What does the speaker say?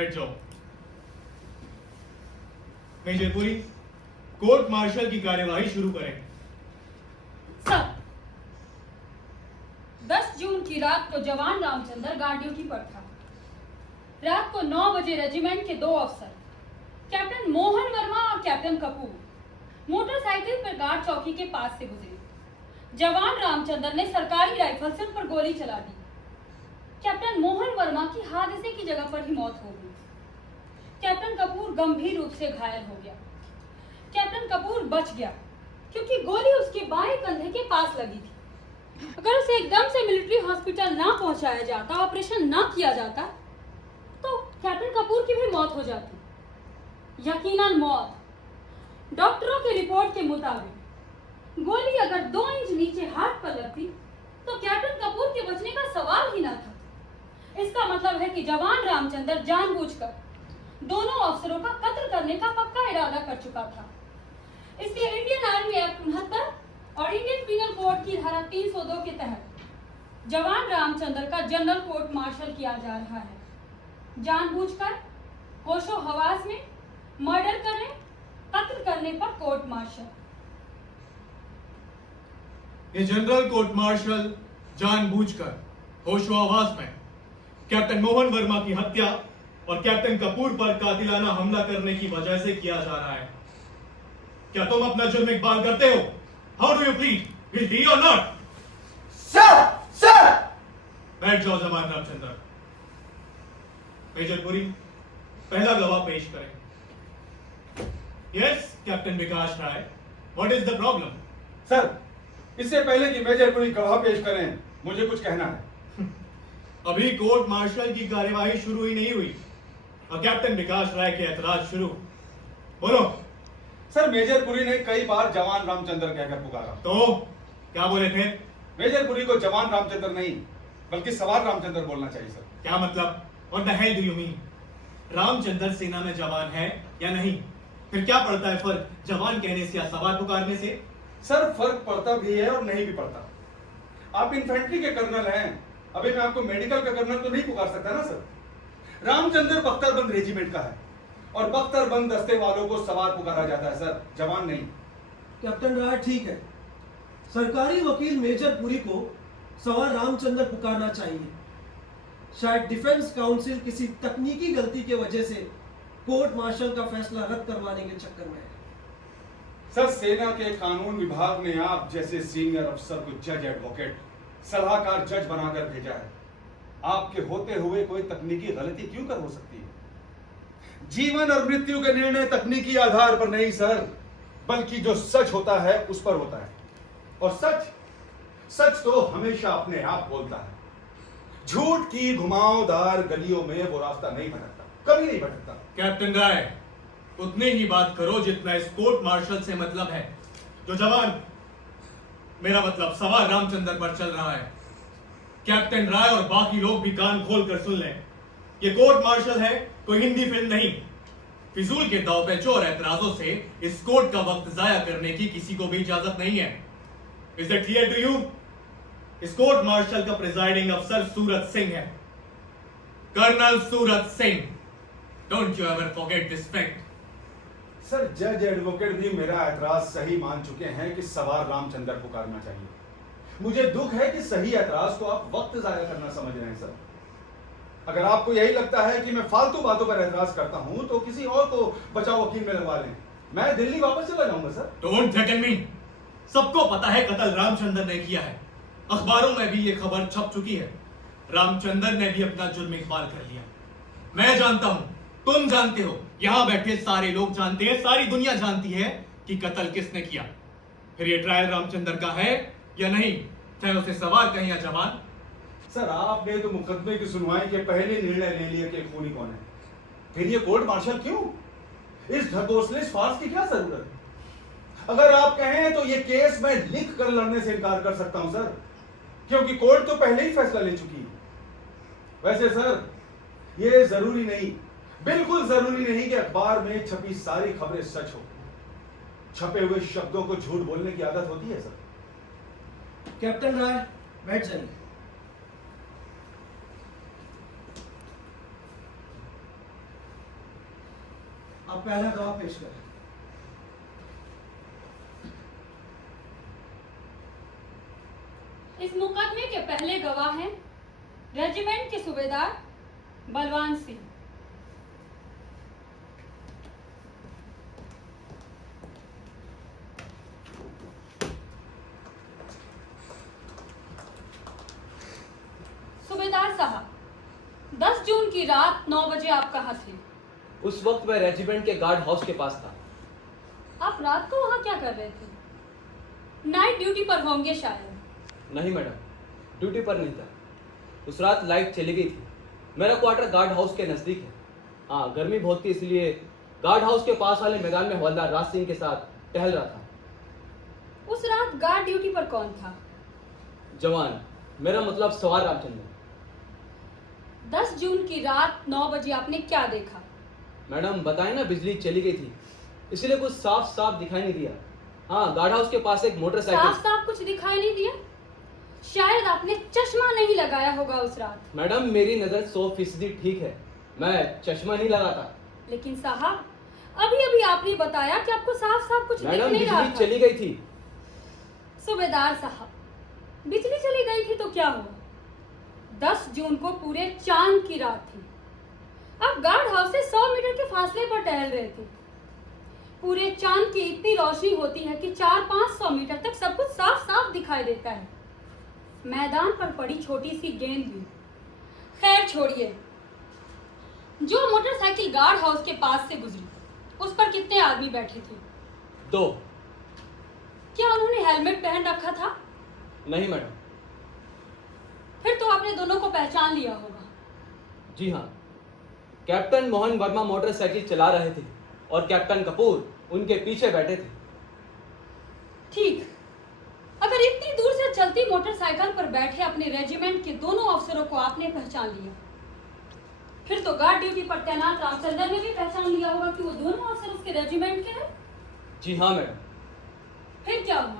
बैठ जाओ। Major Puri, court martial की कार्यवाही शुरू करें। सर, 10 जून की रात को जवान रामचंद्र गार्ड ड्यूटी पर था। रात को 9 बजे रेजिमेंट के 2 अफसर कैप्टन मोहन वर्मा और कैप्टन कपूर मोटरसाइकिल पर गार्ड चौकी के पास से गुजरे। जवान रामचंद्र ने सरकारी राइफल से उन पर गोली चला दी। कैप्टन मोहन वर्मा की हादसे की जगह पर ही मौत हो गई। कैप्टन कपूर गंभीर रूप से घायल हो गया। कैप्टन कपूर बच गया क्योंकि गोली उसके बाएं कंधे के पास लगी थी। अगर उसे एकदम से मिलिट्री हॉस्पिटल ना पहुंचाया जाता, ऑपरेशन ना किया जाता, तो कैप्टन कपूर की भी मौत हो जाती। यकीनन मौत। डॉक्टरों की रिपोर्ट के मुताबिक गोली अगर 2 इंच नीचे हाथ पर लगती तो कैप्टन कपूर के बचने का सवाल ही ना था। इसका मतलब है कि जवान रामचंद्र जानबूझकर दोनों अफसरों का कत्ल करने का पक्का इरादा कर चुका था। इसलिए इंडियन आर्मी एक्ट 69 और इंडियन पीनल कोड की धारा 302 के तहत जवान रामचंद्र का जनरल कोर्ट मार्शल किया जा रहा है। जानबूझकर, होशो हवास में मर्डर करने, कत्ल करने पर कोर्ट मार्शल। ये जनरल कोर्ट मार्शल जानबूझकर, होशो-हवास में कैप्टन मोहन वर्मा की हत्या और कैप्टन कपूर पर कातिलाना हमला करने की वजह से किया जा रहा है। क्या तुम अपना जुर्म इकबाल करते हो? How do you plead? Guilty और नॉट? सर सर बैठ जाओ जवान रामचंद्र। मेजर पुरी, पहला गवाह पेश करें। Yes captain Vikas Rai, what is the problem? Sir, इससे पहले कि मेजर पुरी गवाह पेश करें, मुझे कुछ कहना है। अभी कोर्ट मार्शल की कार्यवाही शुरू ही नहीं हुई और कैप्टन विकास राय के ऐतराज शुरू। बोलो। सर, मेजर पुरी ने कई बार जवान रामचंद्र कहकर पुकारा। तो क्या बोले थे? मेजर पुरी को जवान रामचंद्र नहीं बल्कि सवार रामचंद्र बोलना चाहिए। सर, क्या मतलब? What the hell do you mean? Ramchandra सेना में जवान है या नहीं? फिर क्या पड़ता है फर्क जवान कहने से या सवार पुकारने से? सर, फर्क पड़ता भी है और नहीं भी पड़ता। आप इन्फेंट्री के कर्नल हैं, अभी मैं आपको मेडिकल का कर्नल तो नहीं पुकार सकता ना। सर, रामचंद्र बख्तरबंद रेजिमेंट का है और बख्तरबंद दस्ते वालों को सवार पुकारा जाता है सर, जवान नहीं। कैप्टन राय ठीक है, सरकारी वकील मेजर पुरी को सवार रामचंद्र पुकारना चाहिए। शायद डिफेंस काउंसिल किसी तकनीकी गलती के वजह से कोर्ट मार्शल का फैसला रद्द करवाने के चक्कर में है। सर, सेना के कानून विभाग ने आप जैसे सीनियर अफसर को जज, एडवोकेट, सलाहकार जज बनाकर भेजा है। आपके होते हुए कोई तकनीकी गलती क्यों कर हो सकती है? जीवन और मृत्यु के निर्णय तकनीकी आधार पर नहीं सर, बल्कि जो सच होता है उस पर होता है। और सच तो हमेशा अपने आप बोलता है। झूठ की घुमावदार गलियों में वो रास्ता नहीं भटकता, कभी नहीं भटकता। कैप्टन राय, उतनी ही बात करो जितना इस कोर्ट मार्शल से मतलब है। जो जवान, मेरा मतलब सवार रामचंद्र पर चल रहा है। कैप्टन राय और बाकी लोग भी कान खोल कर सुन लें। ये कोर्ट मार्शल है, कोई हिंदी फिल्म नहीं। फिजूल के दावपेचों और एतराजों से इस कोर्ट का वक्त जाया करने की किसी को भी इजाजत नहीं है। Is that clear to you? इस कोर्ट मार्शल का प्रिजाइडिंग अफसर सूरत सिंह है, colonel Surat Singh. Don't you ever forget this fact. Sir, जज एडवोकेट भी मेरा ऐतराज सही मान चुके हैं कि सवार रामचंद्र पुकारना चाहिए। मुझे दुख है कि सही ऐतराज को आप वक्त जाया करना समझ रहे हैं। सर, अगर आपको यही लगता है कि मैं फालतू बातों पर ऐतराज करता हूं तो किसी और को बचाव वकील में लगवा लें, मैं दिल्ली वापस चला जाऊंगा। सर, डोंट थ्रेटन मी। सबको पता है कत्ल रामचंद्र ने किया है। अखबारों में भी ये खबर छप चुकी है। रामचंद्र ने भी अपना जुर्म इकबाल कर लिया। मैं जानता हूं, तुम जानते हो, यहां बैठे सारे लोग जानते हैं, सारी दुनिया जानती है कि कत्ल किसने किया। फिर ये ट्रायल रामचंद्र का है या नहीं, चाहे उसे सवार कहें या जवान। सर, आपने तो मुकदमे की सुनवाई के पहले निर्णय ले लिया कि खूनी कौन है। फिर ये कोर्ट मार्शल क्यों? इस ढकोसले फार्स की क्या जरूरत है? अगर आप कहें तो ये केस मैं लिख कर लड़ने से इनकार कर सकता हूं सर, क्योंकि कोर्ट तो पहले ही फैसला ले चुकी है। वैसे सर, ये जरूरी नहीं, बिल्कुल जरूरी नहीं कि अखबार में छपी सारी खबरें सच हो। छपे हुए शब्दों को झूठ बोलने की आदत होती है सर। कैप्टन राय, बैठ जाइए। अब पहला गवाह पेश करें। इस मुकदमे के पहले गवाह हैं रेजिमेंट के सूबेदार बलवान सिंह। सूबेदार साहब, 10 जून की रात 9 बजे आप कहाँ थे? उस वक्त मैं रेजिमेंट के गार्ड हाउस के पास था। आप रात को वहाँ क्या कर रहे थे? नाइट ड्यूटी पर होंगे शायद। नहीं मैडम, ड्यूटी पर नहीं था। उस रात लाइट चली गई थी। मेरा क्वार्टर गार्ड हाउस के नज़दीक है। हाँ, गर्मी बहुत थी, इसलिए गार्ड हाउस के पास वाले मैदान में हवलदार राज सिंह के साथ टहल रहा था। उस रात गार्ड ड्यूटी पर कौन था? जवान, मेरा मतलब सवार रामचंद्र। 10 जून की रात 9 बजे आपने क्या देखा? मैडम बताए ना, बिजली चली गई थी, इसलिए कुछ साफ साफ दिखाई नहीं दिया। हाँ, गार्ड हाउस के पास एक साफ मोटरसाइकिल। साफ कुछ दिखाई नहीं दिया? शायद आपने चश्मा नहीं लगाया होगा उस रात। मैडम मेरी नज़र 100% ठीक है, मैं चश्मा नहीं लगाता। लेकिन साहब, अभी अभी आपने बताया कि आपको साफ साफ कुछ दिख मैडम नहीं रहा बिजली था। चली गई थी। सूबेदार साहब, बिजली चली गई थी तो क्या हुआ? 10 जून को पूरे चांद की रात थी। आप गार्ड हाउस से 100 मीटर के फासले पर टहल रहे थे। पूरे चांद की इतनी रोशनी होती है कि 400-500 मीटर तक सब कुछ साफ साफ दिखाई देता है। मैदान पर पड़ी छोटी सी गेंद भी। खैर छोड़िए, जो मोटरसाइकिल गार्ड हाउस के पास से गुजरी उस पर कितने आदमी बैठे थे? 2। क्या उन्होंने हेलमेट पहन रखा था? नहीं मैडम। फिर तो आपने दोनों को पहचान लिया होगा। जी हाँ, कैप्टन मोहन वर्मा मोटरसाइकिल चला रहे थे और कैप्टन कपूर उनके पीछे बैठे थे। ठीक, अगर इतनी दूर से चलती मोटरसाइकिल पर बैठे अपने रेजिमेंट के दोनों अफसरों को आपने पहचान लिया, फिर तो गार्ड ड्यूटी पर तैनात रामचंद्र ने भी पहचान लिया होगा कि वो दोनों अफसर उसके रेजिमेंट के हैं। जी हाँ मैडम। फिर क्या हुआ?